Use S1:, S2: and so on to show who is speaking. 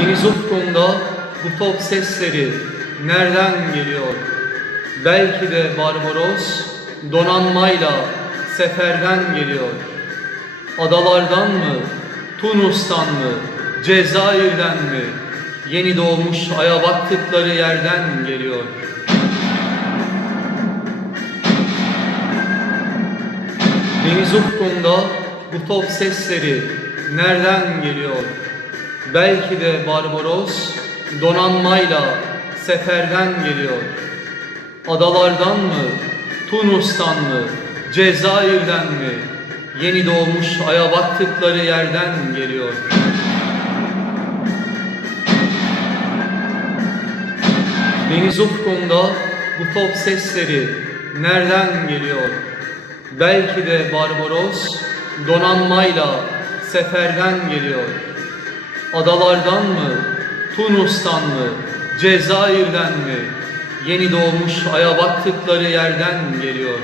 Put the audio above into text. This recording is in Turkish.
S1: Deniz ufkunda bu top sesleri nereden geliyor? Belki de Barbaros donanmayla seferden geliyor. Adalardan mı, Tunus'tan mı, Cezayir'den mi, yeni doğmuş aya baktıkları yerden geliyor. Deniz ufkunda bu top sesleri nereden geliyor? Belki de Barbaros donanmayla seferden geliyor. Adalardan mı, Tunus'tan mı, Cezayir'den mi, yeni doğmuş aya baktıkları yerden geliyor. Deniz ufkunda bu top sesleri nereden geliyor? Belki de Barbaros donanmayla seferden geliyor. Adalardan mı, Tunus'tan mı, Cezayir'den mi, yeni doğmuş aya baktıkları yerden geliyor.